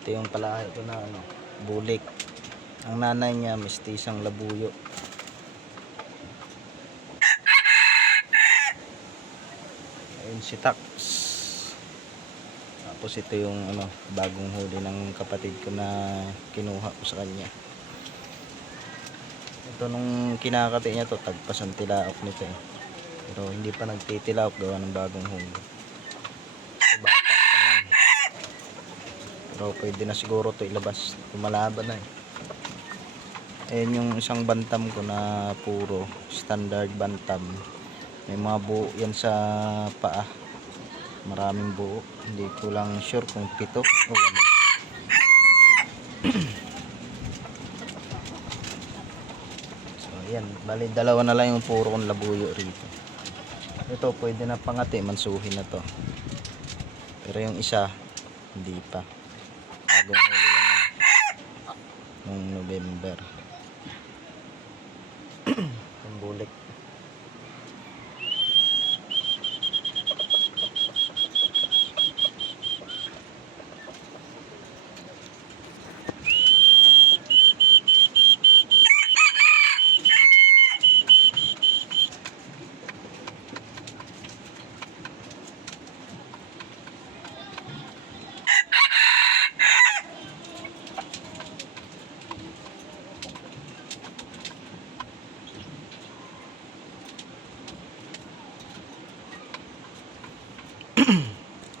Ito yung palahi ko na ano, bulik. Ang nanay niya, mistisang labuyo. Ayun si Tax. Tapos ito yung ano, bagong huli ng kapatid ko na kinuha ko sa kanya. Ito nung kinakati niya to, tagpasan tilaok nito eh. Pero hindi pa nagtitilaok gawa ng bagong huli. So, bata pa yan. Pero pwede na siguro to ilabas. Lumalaban na eh. Ayan yung isang bantam ko na puro standard bantam. May mga buo yan sa paa. Maraming buo. Hindi ko lang sure kung pito o walo. so ayan, bali dalawa na lang yung puro kong labuyo rito. Ito pwede na pangati, mansuhin na to. Pero yung isa, hindi pa. Huli lang November. yung bulik.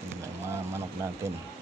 Yun lang, mga manok natin.